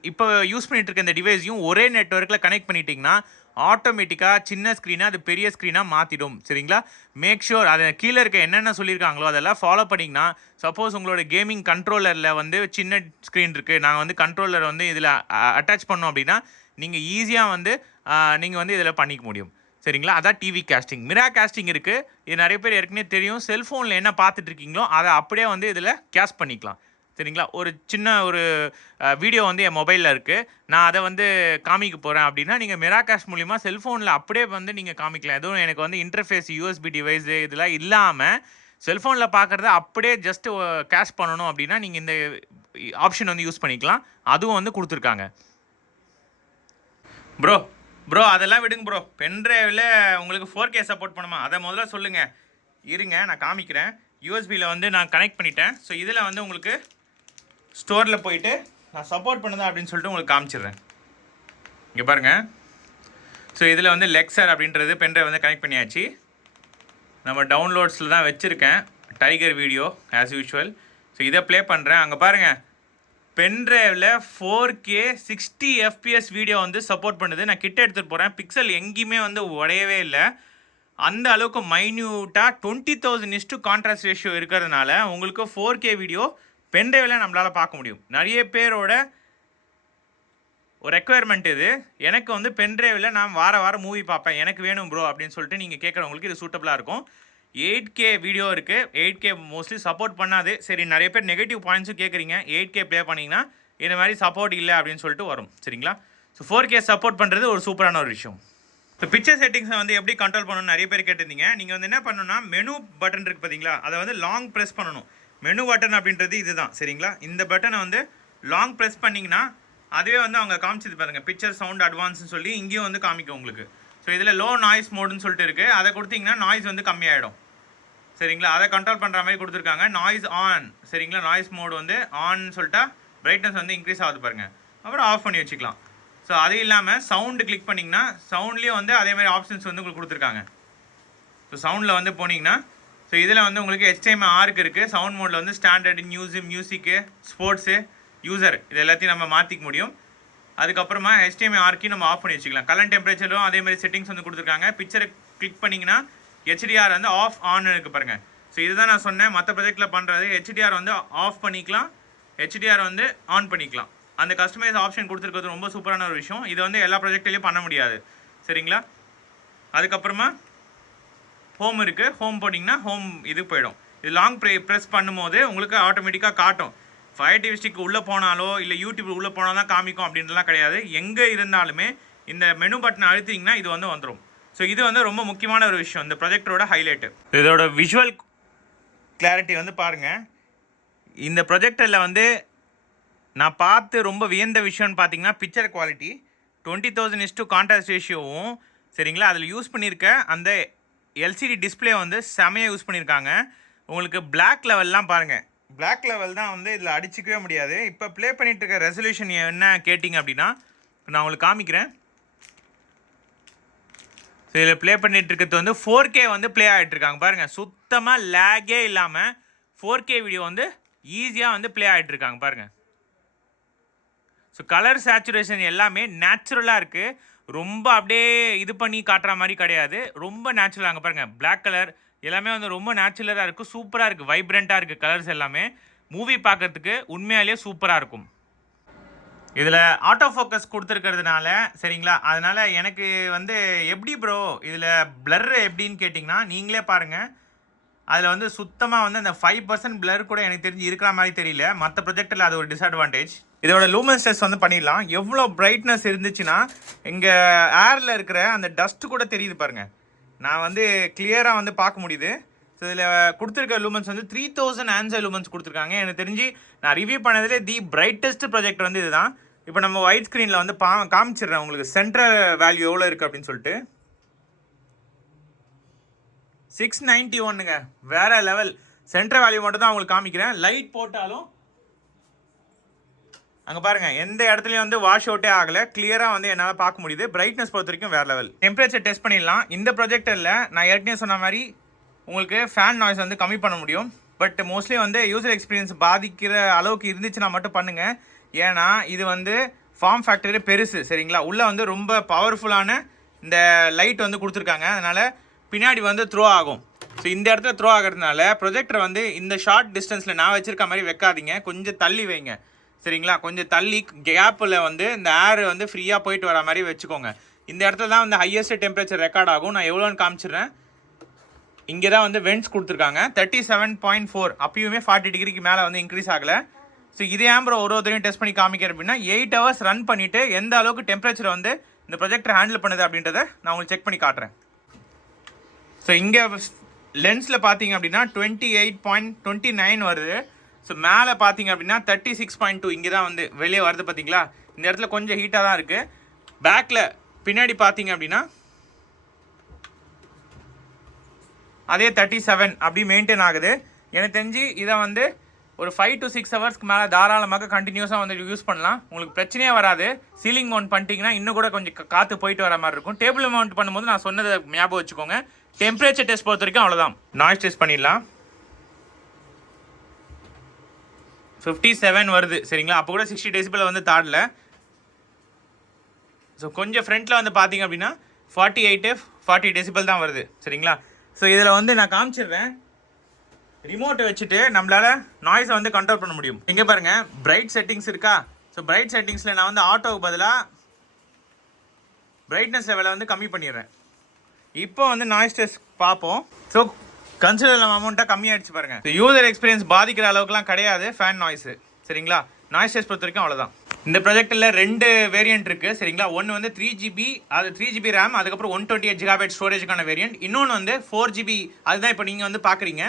இப்போ யூஸ் பண்ணிட்டு இருக்க இந்த டிவைஸையும் ஒரே நெட்வொர்க்கில் கனெக்ட் பண்ணிட்டீங்கன்னா ஆட்டோமேட்டிக்காக சின்ன ஸ்க்ரீனை அது பெரிய ஸ்க்ரீனாக மாற்றிடும். சரிங்களா? மேக் ஷூர் அதை கீழே இருக்க என்னென்ன சொல்லியிருக்காங்களோ அதெல்லாம் ஃபாலோ பண்ணிங்கன்னா, சப்போஸ் உங்களோட கேமிங் கண்ட்ரோலரில் வந்து சின்ன ஸ்க்ரீன் இருக்குது, நாங்கள் வந்து கண்ட்ரோலர் வந்து இதில் அட்டாச் பண்ணோம் அப்படின்னா நீங்கள் ஈஸியாக வந்து நீங்கள் வந்து இதில் பண்ணிக்க முடியும். சரிங்களா? அதான் டிவி கேஸ்டிங். மிரா கேஸ்டிங் இருக்குது. இது நிறைய பேர் ஏற்கனவே தெரியும். செல்ஃபோனில் என்ன பார்த்துட்டு இருக்கீங்களோ அதை அப்படியே வந்து இதில் கேஸ்ட் பண்ணிக்கலாம். சரிங்களா? ஒரு சின்ன ஒரு வீடியோ வந்து என் மொபைலில் இருக்குது, நான் அதை வந்து காமிக்க போகிறேன் அப்படின்னா நீங்கள் மிரா கேஸ்ட் மூலிமா செல்ஃபோனில் அப்படியே வந்து நீங்கள் காமிக்கலாம். எதுவும் எனக்கு வந்து இன்டர்ஃபேஸ் யூஎஸ்பி டிவைஸு இதெல்லாம் இல்லாமல் செல்ஃபோனில் பார்க்குறத அப்படியே ஜஸ்ட்டு கேஷ் பண்ணணும் அப்படின்னா நீங்கள் இந்த ஆப்ஷன் வந்து யூஸ் பண்ணிக்கலாம். அதுவும் வந்து கொடுத்துருக்காங்க. ப்ரோ அதெல்லாம் விடுங்க ப்ரோ. பென்ட்ரைவில் உங்களுக்கு 4K சப்போர்ட் பண்ணுமா அதை முதல்ல சொல்லுங்கள். இருங்க நான் காமிக்கிறேன். யூஎஸ்பியில் வந்து நான் கனெக்ட் பண்ணிட்டேன். ஸோ இதில் வந்து உங்களுக்கு ஸ்டோரில் போயிட்டு நான் சப்போர்ட் பண்ணுதா அப்படின்னு சொல்லிட்டு உங்களுக்கு காமிச்சிடுறேன். இங்கே பாருங்கள். ஸோ இதில் வந்து லெக்சர் அப்படின்றது பென்ட்ரைவ் வந்து கனெக்ட் பண்ணியாச்சு. நம்ம டவுன்லோட்ஸில் தான் வச்சுருக்கேன் tiger video as usual. So இதை ப்ளே பண்ணுறேன். அங்கே பாருங்கள், பென்ட்ரைவில் 4K 60 FPS வீடியோ வந்து சப்போர்ட் பண்ணுது. நான் கிட்ட எடுத்துகிட்டு போகிறேன். பிக்சல் எங்கேயுமே வந்து உடையவே இல்லை. அந்த அளவுக்கு மைன்யூட்டாக 20,000 கான்ட்ராஸ்ட் ரேஷியோ இருக்கிறதுனால உங்களுக்கு 4K வீடியோ பென்ட்ரைவில் நம்மளால் பார்க்க முடியும். நிறைய பேரோட ஒரு ரெக்குயர்மெண்ட் இது. எனக்கு வந்து பென்ட்ரைவில் நான் வாரம் மூவி பார்ப்பேன், எனக்கு வேணும் ப்ரோ அப்படின்னு சொல்லிட்டு நீங்கள் கேட்குறவங்களுக்கு இது சூட்டபுளாக இருக்கும். 8K வீடியோ இருக்குது. 8K மோஸ்ட்லி சப்போர்ட் பண்ணாது. சரி, நிறைய பேர் நெகட்டிவ் பாயிண்ட்ஸும் கேட்குறீங்க. 8K ப்ளே பண்ணிங்கன்னா இந்த மாதிரி சப்போர்ட் இல்லை அப்படின்னு சொல்லிட்டு வரும். சரிங்களா? ஸோ 4K சப்போர்ட் பண்ணுறது ஒரு சூப்பரான ஒரு விஷயம். ஸோ பிக்சர் செட்டிங்ஸை வந்து எப்படி கண்ட்ரோல் பண்ணணும்னு நிறைய பேர் கேட்டிருந்தீங்க. நீங்கள் வந்து என்ன பண்ணணும்னா, மெனு பட்டன் இருக்குது பார்த்தீங்களா, அதை வந்து லாங் ப்ரெஸ் பண்ணணும். மெனு பட்டன் அப்படின்றது இதுதான். சரிங்களா? இந்த பட்டனை வந்து லாங் ப்ரெஸ் பண்ணிங்கன்னா அதுவே வந்து அவங்க காமிச்சது பாருங்கள், பிக்சர் சவுண்ட் அட்வான்ஸ்னு சொல்லி இங்கேயும் வந்து காமிக்கும் உங்களுக்கு. ஸோ இதில் லோ நாய்ஸ் மோடுன்னு சொல்லிட்டு இருக்குது. அதை கொடுத்தீங்கன்னா நாய்ஸ் வந்து கம்மியாகிடும். சரிங்களா? அதை கண்ட்ரோல் பண்ணுற மாதிரி கொடுத்துருக்காங்க. Noise on. சரிங்களா? நாய்ஸ் மோடு வந்து ஆன் சொல்லிட்டா பிரைட்னஸ் வந்து இன்க்ரீஸ் ஆகுது பாருங்கள். அப்புறம் ஆஃப் பண்ணி வச்சுக்கலாம். ஸோ அது இல்லாமல் சவுண்டு கிளிக் பண்ணிங்கன்னா சவுண்ட்லேயும் வந்து அதேமாதிரி ஆப்ஷன்ஸ் வந்து உங்களுக்கு கொடுத்துருக்காங்க. ஸோ சவுண்டில் வந்து போனீங்கன்னா, ஸோ இதில் வந்து உங்களுக்கு HDMI இருக்குது. சவுண்ட் மோடில் வந்து ஸ்டாண்டர்டு, நியூஸு, மியூசிக்கு, ஸ்போர்ட்ஸு, யூசர் இது எல்லாத்தையும் நம்ம மாற்றிக்க முடியும். அதுக்கப்புறமா HDMI நம்ம ஆஃப் பண்ணி வச்சுக்கலாம். கலர் டெம்பரேச்சரும் அதே மாதிரி செட்டிங்ஸ் வந்து கொடுத்துருக்காங்க. பிக்சரை கிளிக் பண்ணிங்கன்னா HDR வந்து ஆஃப் ஆன் இருக்குது பாருங்கள். ஸோ இதுதான் நான் சொன்னேன், மற்ற ப்ராஜெக்டில் பண்ணுறது HDR வந்து ஆஃப் பண்ணிக்கலாம், HDR வந்து ஆன் பண்ணிக்கலாம். அந்த கஸ்டமைஸ் ஆப்ஷன் கொடுத்துருக்கிறது ரொம்ப சூப்பரான ஒரு விஷயம். இது வந்து எல்லா ப்ராஜெக்ட்லேயும் பண்ண முடியாது. சரிங்களா? அதுக்கப்புறமா ஹோம் இருக்குது. ஹோம் போட்டிங்கன்னா ஹோம் இது போயிடும். இது லாங் ப்ரெஸ் பண்ணும்போது உங்களுக்கு ஆட்டோமேட்டிக்காக காட்டும். ஃபயர் டிவி ஸ்டிக் உள்ளே போனாலோ இல்லை யூடியூப் உள்ளே போனால் தான் காமிக்கும் அப்படின்றலாம் கிடையாது. எங்கே இருந்தாலுமே இந்த மெனு பட்டனை அழுத்திங்கன்னா இது வந்து வந்துடும். ஸோ இது வந்து ரொம்ப முக்கியமான ஒரு விஷயம், இந்த ப்ராஜெக்டரோட ஹைலைட்டு. இதோட விஷுவல் கிளாரிட்டி வந்து பாருங்கள். இந்த ப்ரொஜெக்டரில் வந்து நான் பார்த்து ரொம்ப வியந்த விஷயம்னு பார்த்தீங்கன்னா பிக்சர் குவாலிட்டி 20,000 கான்ட்ராஸ்ட் ரேஷியோவும். சரிங்களா? அதில் யூஸ் பண்ணியிருக்க அந்த LCD டிஸ்பிளே வந்து செமையாக யூஸ் பண்ணியிருக்காங்க. உங்களுக்கு பிளாக் லெவல்லாம் பாருங்கள். பிளாக் லெவல் தான் வந்து இதில் அடிச்சிக்கவே முடியாது. இப்போ ப்ளே பண்ணிகிட்டு இருக்க ரெசல்யூஷன் என்ன கேட்டிங்க அப்படின்னா, நான் உங்களுக்கு காமிக்கிறேன். ஸோ இதில் ப்ளே பண்ணிகிட்டு இருக்கிறது வந்து 4K வந்து ப்ளே ஆகிட்டுருக்காங்க பாருங்கள். சுத்தமாக லேகே இல்லாமல் 4K வீடியோ வந்து ஈஸியாக வந்து ப்ளே ஆகிட்டுருக்காங்க பாருங்கள். ஸோ கலர் சேச்சுரேஷன் எல்லாமே நேச்சுரலாக இருக்குது. ரொம்ப அப்படியே இது பண்ணி காட்டுற மாதிரி கிடையாது, ரொம்ப நேச்சுரலாக. அங்கே பாருங்கள், பிளாக் கலர் எல்லாமே வந்து ரொம்ப நேச்சுரலாக இருக்குது, சூப்பராக இருக்குது, வைப்ரண்ட்டாக இருக்குது கலர்ஸ் எல்லாமே. மூவி பார்க்குறதுக்கு உண்மையாலேயே சூப்பராக இருக்கும். இதில் ஆட்டோ ஃபோக்கஸ் கொடுத்துருக்கிறதுனால, சரிங்களா, அதனால் எனக்கு வந்து எப்படி ப்ரோ இதில் பிளர் எப்படின்னு கேட்டிங்கன்னா நீங்களே பாருங்கள். அதில் வந்து சுத்தமாக வந்து அந்த 5% பிளர் கூட எனக்கு தெரிஞ்சு இருக்கிற மாதிரி தெரியல. மற்ற ப்ரொஜெக்டில் அது ஒரு டிஸ்அட்வான்டேஜ். இதோட லூமன் ஸ்ட்ரெஸ் வந்து பண்ணிடலாம். எவ்வளோ பிரைட்னஸ் இருந்துச்சுன்னா இங்கே ஏரில் இருக்கிற அந்த டஸ்ட்டு கூட தெரியுது பாருங்கள். நான் வந்து கிளியராக வந்து பார்க்க முடியுது. ஸோ இதில் கொடுத்துருக்க லூமன்ஸ் வந்து 3000 ஆன்சர் லூமன்ஸ் கொடுத்துருக்காங்க. எனக்கு தெரிஞ்சு நான் ரிவ்யூ பண்ணதிலே தி பிரைட்டஸ்ட் ப்ரொஜெக்டர் வந்து இதுதான். இப்போ நம்ம ஒயிட் ஸ்க்ரீனில் வந்து காமிச்சிடுறேன் உங்களுக்கு சென்ட்ரல் வேல்யூ எவ்வளோ இருக்குது அப்படின்னு சொல்லிட்டு. 691ங்க, வேற லெவல். சென்ட்ரல் வேல்யூ மட்டும் தான் உங்களுக்கு காமிக்கிறேன். லைட் போட்டாலும் அங்கே பாருங்கள், எந்த இடத்துலையும் வந்து வாஷ் அவுட்டே ஆகலை. கிளியராக வந்து என்னால் பார்க்க முடியுது. பிரைட்னஸ் பொறுத்த வரைக்கும் வேறு லெவல். டெம்பரேச்சர் டெஸ்ட் பண்ணிடலாம். இந்த ப்ரொஜெக்டரில் நான் ஏற்கனவே சொன்ன மாதிரி உங்களுக்கு ஃபேன் நாய்ஸ் வந்து கம்மி பண்ண முடியும். பட் மோஸ்ட்லி வந்து யூசர் எக்ஸ்பீரியன்ஸ் பாதிக்கிற அளவுக்கு இருந்துச்சுன்னா மட்டும் பண்ணுங்கள். ஏன்னா இது வந்து ஃபார்ம் ஃபேக்டரி பெருசு, சரிங்களா. உள்ளே வந்து ரொம்ப பவர்ஃபுல்லான இந்த லைட் வந்து கொடுத்துருக்காங்க. அதனால் பின்னாடி வந்து த்ரோ ஆகும். ஸோ இந்த இடத்துல த்ரோ ஆகிறதுனால ப்ரொஜெக்டர் வந்து இந்த ஷார்ட் டிஸ்டன்ஸில் நான் வச்சுருக்க மாதிரி வைக்காதீங்க. கொஞ்சம் தள்ளி வைங்க, சரிங்களா. கொஞ்சம் தள்ளி கேப்பில் வந்து இந்த ஏர் வந்து ஃப்ரீயாக போயிட்டு வர மாதிரி வச்சுக்கோங்க. இந்த இடத்துல தான் வந்து ஹையஸ்ட் டெம்பரேச்சர் ரெக்கார்ட் ஆகும். நான் எவ்வளோன்னு காமிச்சிடுறேன். இங்கே தான் வந்து வென்ட்ஸ் கொடுத்துருக்காங்க. 37.4, அப்பயுமே 40 டிகிரிக்கு மேலே வந்து இன்க்ரீஸ் ஆகலை. ஸோ இதே ஆம்பரோ ஒருத்தரையும் டெஸ்ட் பண்ணி காமிக்கிறேன் அப்படின்னா 8 ஹவர்ஸ் ரன் பண்ணிவிட்டு எந்த அளவுக்கு டெம்பரேச்சர் வந்து இந்த ப்ரொஜெக்டர் ஹேண்டில் பண்ணுது அப்படின்றத நான் உங்களுக்கு செக் பண்ணி காட்டுறேன். ஸோ இங்கே லென்ஸில் பார்த்தீங்க அப்படின்னா 28.29 வருது. ஸோ மேலே பார்த்தீங்க அப்படின்னா 36.2 இங்கே தான் வந்து வெளியே வருது. பார்த்தீங்களா, இந்த இடத்துல கொஞ்சம் ஹீட்டாக தான் இருக்குது. பேக்கில் பின்னாடி பார்த்தீங்க அப்படின்னா அதே 37 அப்படி மெயின்டைன் ஆகுது. எனக்கு தெரிஞ்சு இதை வந்து ஒரு 5 to 6 ஹவர்ஸ்க்கு மேலே தாராளமாக கண்டினியூஸாக வந்து யூஸ் பண்ணலாம். உங்களுக்கு பிரச்சனையே வராது. சீலிங் மவுண்ட் பண்ணிட்டீங்கன்னா இன்னும் கூட கொஞ்சம் காற்று போயிட்டு வர மாதிரி இருக்கும். டேபிள் மவுண்ட் பண்ணும்போது நான் சொன்னதை ஞாபகம் வச்சுக்கோங்க. டெம்பரேச்சர் டெஸ்ட் பொறுத்த வரைக்கும் அவ்வளோதான். நாய்ஸ் டெஸ்ட் பண்ணிடலாம். 57 வருது, சரிங்களா. அப்போ கூட 60 டெசிபிள் வந்து தாடல. ஸோ கொஞ்சம் ஃப்ரண்ட்டில் வந்து பார்த்தீங்க அப்படின்னா 40 டெசிபிள் தான் வருது, சரிங்களா. ஸோ இதில் வந்து நான் காமிச்சிடுறேன். ரிமோட்டை வச்சுட்டு நம்மளால் நாய்ஸை வந்து கண்ட்ரோல் பண்ண முடியும். இங்கே பாருங்கள், பிரைட் செட்டிங்ஸ் இருக்கா. ஸோ பிரைட் செட்டிங்ஸில் நான் வந்து ஆட்டோவுக்கு பதிலாக பிரைட்னஸ் லெவலை வந்து கம்மி பண்ணிடுறேன். இப்போ வந்து நாய்ஸ் டெஸ்ட் பார்ப்போம். ஸோ கன்சிடர் அமௌண்ட்டாக கம்மியாகிடுச்சு பாருங்கள். ஸோ யூசர் எக்ஸ்பீரியன்ஸ் பாதிக்கிற அளவுக்குலாம் கிடையாது ஃபேன் நாய்ஸு, சரிங்களா. நாய்ஸ் டெஸ்ட் பொறுத்த வரைக்கும் அவ்வளோதான். இந்த ப்ராஜெக்டில் 2 வேரியன்ட் இருக்குது, சரிங்களா. ஒன்று வந்து 3GB, அது 3GB ரேம், அதுக்கப்புறம் 128 GB ஸ்டோரேஜுக்கான வேரியன்ட். இன்னொன்று வந்து 4GB, அதுதான் இப்போ நீங்கள் வந்து பார்க்குறீங்க.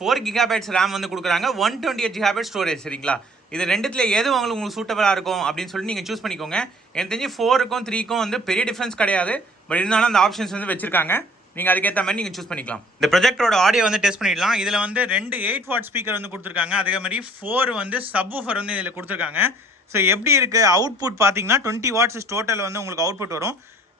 4 GB ரேம் வந்து கொடுக்குறாங்க, 128 GB ஸ்டோரேஜ், சரிங்களா. இது ரெண்டுத்தில் எது உங்களுக்கு சூட்டபுளாக இருக்கும் அப்படின்னு சொல்லிட்டு நீங்கள் சூஸ் பண்ணிக்கோங்க. எனக்கு தெரிஞ்சு 4க்கும் 3க்கும் வந்து பெரிய டிஃப்ரென்ஸ் கிடையாது. பட் இருந்தாலும் அந்த ஆப்ஷன்ஸ் வந்து வச்சுருக்காங்க. நீங்கள் அதுக்கேற்ற மாதிரி நீங்கள் சூஸ் பண்ணிக்கலாம். இந்த ப்ரொஜெக்டரோட ஆடியோ வந்து டெஸ்ட் பண்ணிடலாம். இதில் வந்து 2 8W ஸ்பீக்கர் வந்து கொடுத்துருக்காங்க. அதே மாதிரி 4 வந்து சப்வூஃபர் வந்து இதில் கொடுத்துருக்காங்க. ஸோ எப்படி இருக்குது அவுட்புட் பார்த்தீங்கன்னா 20 வாட்ஸ் டோட்டல் வந்து உங்களுக்கு அவுட்புட் வரும்.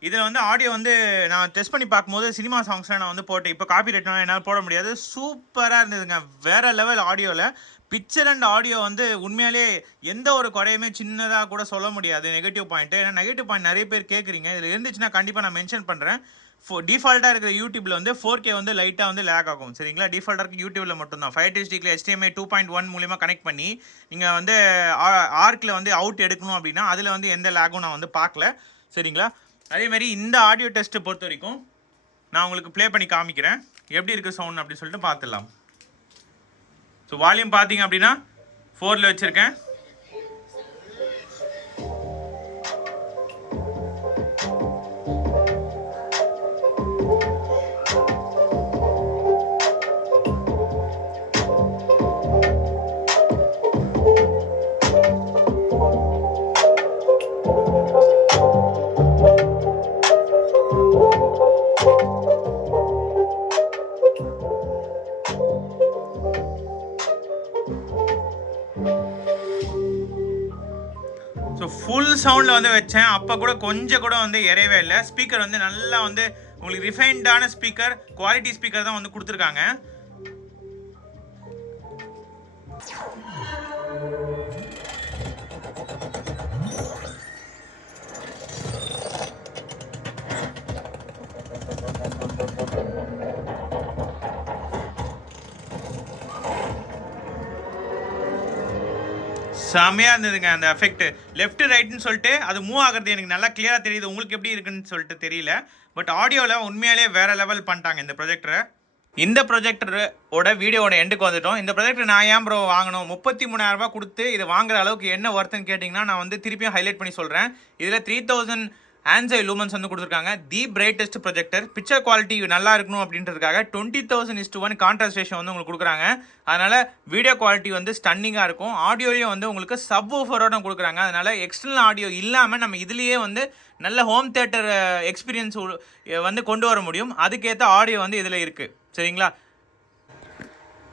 இதில் வந்து ஆடியோ வந்து நான் டெஸ்ட் பண்ணி பார்க்கும்போது சினிமா சாங்ஸ்லாம் நான் வந்து போட்டேன். இப்போ காப்பி ரைட்னா என்னால் போட முடியாது. சூப்பராக இருந்ததுங்க, வேறு லெவல் ஆடியோவில். பிக்சர் அண்ட் ஆடியோ வந்து உண்மையாலே எந்த ஒரு குறையுமே சின்னதாக கூட சொல்ல முடியாது. நெகட்டிவ் பாயிண்ட்டு, ஏன்னா நெகட்டிவ் பாயிண்ட் நிறைய பேர் கேட்குறீங்க. இதில் இருந்துச்சுன்னா கண்டிப்பாக நான் மென்ஷன் பண்ணுறேன். டிஃபால்ட்டாக இருக்கிற யூடியூப்பில் வந்து 4K வந்து லைட்டாக வந்து லேக் ஆகும், சரிங்களா. டிஃபால்ட்டாக இருக்க யூடியூப்பில் மட்டும்தான் 5G HDMI 2.1 மூலிமா கனெக்ட் பண்ணி நீங்கள் வந்து ஆர்க்கில் வந்து அவுட் எடுக்கணும் அப்படின்னா அதில் வந்து எந்த லேக்கும் நான் வந்து பார்க்கல, சரிங்களா. அதேமாதிரி இந்த ஆடியோ டெஸ்ட்டை பொறுத்த வரைக்கும் நான் உங்களுக்கு ப்ளே பண்ணி காமிக்கிறேன் எப்படி இருக்குது சவுண்ட் அப்படின்னு சொல்லிட்டு பார்த்துடலாம். ஸோ வால்யூம் பார்த்தீங்க அப்படின்னா 4ல் வச்சுருக்கேன். ஸோ ஃபுல் சவுண்டில் வந்து வச்சேன். அப்போ கூட கொஞ்சம் கூட வந்து இறையவே இல்லை. ஸ்பீக்கர் வந்து நல்லா வந்து உங்களுக்கு ரிஃபைன்டான ஸ்பீக்கர், குவாலிட்டி ஸ்பீக்கர் தான் வந்து கொடுத்துருக்காங்க. செம்மையாக இருந்ததுங்க அந்த எஃபெக்ட். லெஃப்ட் ரைட்னு சொல்லிட்டு அது மூவ் ஆகிறது எனக்கு நல்லா கிளியராக தெரியுது. உங்களுக்கு எப்படி இருக்குன்னு சொல்லிட்டு தெரியல. பட் ஆடியோவில் உண்மையாலே வேறு லெவல் பண்ணிட்டாங்க இந்த ப்ரொஜெக்டரை. இந்த ப்ரொஜெக்டரோட வீடியோட எண்டுக்கு வந்துட்டோம். இந்த ப்ரொஜெக்டர் நான் ஏன் ப்ரோ வாங்கணும், 33,000 ரூபாய் கொடுத்து இது வாங்குற அளவுக்கு என்ன ஒர்த்துன்னு கேட்டிங்கன்னா நான் வந்து திருப்பியும் ஹைலைட் பண்ணி சொல்கிறேன். இதில் 3000 ஆன்சை லூமன்ஸ் வந்து கொடுத்துருக்காங்க. தி பிரைட்டஸ்ட் ப்ரொஜெக்டர். பிக்சர் குவாலிட்டி நல்லா இருக்கணும் அப்படின்றதுக்காக 20,000:1 கான்ட்ராஸ்ட் ரேஷியோ வந்து உங்களுக்கு கொடுக்குறாங்க. அதனால் வீடியோ குவாலிட்டி வந்து ஸ்டன்னிங்காக இருக்கும். ஆடியோலையும் வந்து உங்களுக்கு சப் ஊஃபரோட கொடுக்குறாங்க. அதனால் எக்ஸ்டர்னல் ஆடியோ இல்லாமல் நம்ம இதுலேயே வந்து நல்ல ஹோம் தியேட்டர் எக்ஸ்பீரியன்ஸ் வந்து கொண்டு வர முடியும். அதுக்கேற்ற ஆடியோ வந்து இதில் இருக்குது. சரிங்களா?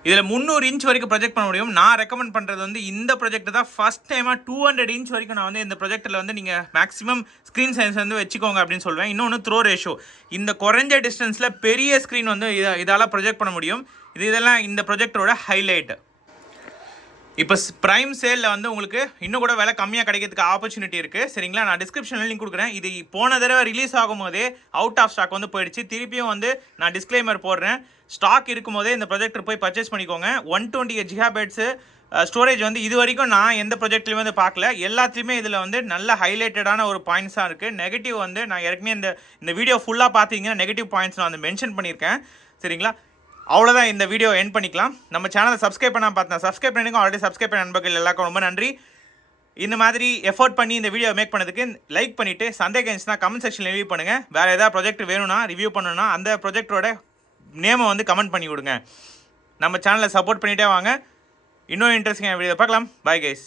இதில் 300 இன்ச் வரைக்கும் ப்ரொஜெக்ட் பண்ண முடியும். நான் ரெக்கமெண்ட் பண்ணுறது வந்து இந்த ப்ரொஜெக்ட் தான். ஃபஸ்ட் டைமாக 200 இன்ச் வரைக்கும் நான் வந்து இந்த ப்ரொஜெக்டில் வந்து நீங்கள் மேக்ஸிமம் ஸ்க்ரீன் சைஸ் வந்து வச்சுக்கோங்க அப்படின்னு சொல்லுவேன். இன்னொன்று த்ரோ ரேஷியோ. இந்த குறைஞ்ச டிஸ்டன்ஸில் பெரிய ஸ்க்ரீன் வந்து இதால் ப்ரொஜெக்ட் பண்ண முடியும். இதெல்லாம் இந்த ப்ரொஜெக்டரோட ஹைலைட். இப்போ ப்ரைம் சேலில் வந்து உங்களுக்கு இன்னும் கூட விலை கம்மியாக கிடைக்கிறதுக்கு ஆப்பர்ச்சுனிட்டி இருக்குது. சரிங்களா? நான் டிஸ்கிரிப்ஷனில் லிங்க் கொடுக்குறேன். இது போன தடவை ரிலீஸ் ஆகும்போதே அவுட் ஆஃப் ஸ்டாக் வந்து போயிடுச்சு. திருப்பியும் வந்து நான் டிஸ்க்ளைமர் போடுறேன். ஸ்டாக் இருக்கும்போதே இந்த ப்ரொஜெக்டர் போய் பர்ச்சேஸ் பண்ணிக்கோங்க. 128 GB ஸ்டோரேஜ் வந்து இது வரைக்கும் நான் எந்த ப்ரொஜெக்ட்லையும் வந்து பார்க்கல. எல்லாத்தையுமே இதில் வந்து நல்ல ஹைலைட்டடான ஒரு பாயிண்ட்ஸாக இருக்குது. நெகட்டிவ் வந்து நான் ஏற்கனவே இந்த வீடியோ ஃபுல்லாக பார்த்தீங்கன்னா நெகட்டிவ் பாயிண்ட்ஸ் நான் வந்து மென்ஷன் பண்ணியிருக்கேன். சரிங்களா? அவ்வளோதான், இந்த வீடியோ எண்ட் பண்ணிக்கலாம். நம்ம சேனலை சப்ஸ்கிரைப் பண்ணால் பார்த்தேன் சப்ஸ்கிரைப் பண்ணிக்கோ. ஆல்ரெடி சப்ஸ்கிரைப் பண்ண நண்பர்கள் எல்லாருக்கும் ரொம்ப நன்றி. இந்த மாதிரி எஃபோர்ட் பண்ணி இந்த வீடியோ மேக் பண்ணதுக்கு லைக் பண்ணிவிட்டு சந்தேகம் இருந்துச்சுன்னா கமெண்ட் செக்ஷனில் ரிவ்யூ பண்ணுங்கள். வேறு ஏதாவது ப்ரொஜெக்ட் வேணும்னா ரிவ்யூ பண்ணணும்னா அந்த ப்ரொஜெக்டரோட நேமை வந்து கமெண்ட் பண்ணி விடுங்க. நம்ம சேனலை சப்போர்ட் பண்ணிகிட்டே வாங்க. இன்னொரு இன்ட்ரெஸ்டிங்கான வீடியோ பார்க்கலாம். Bye guys.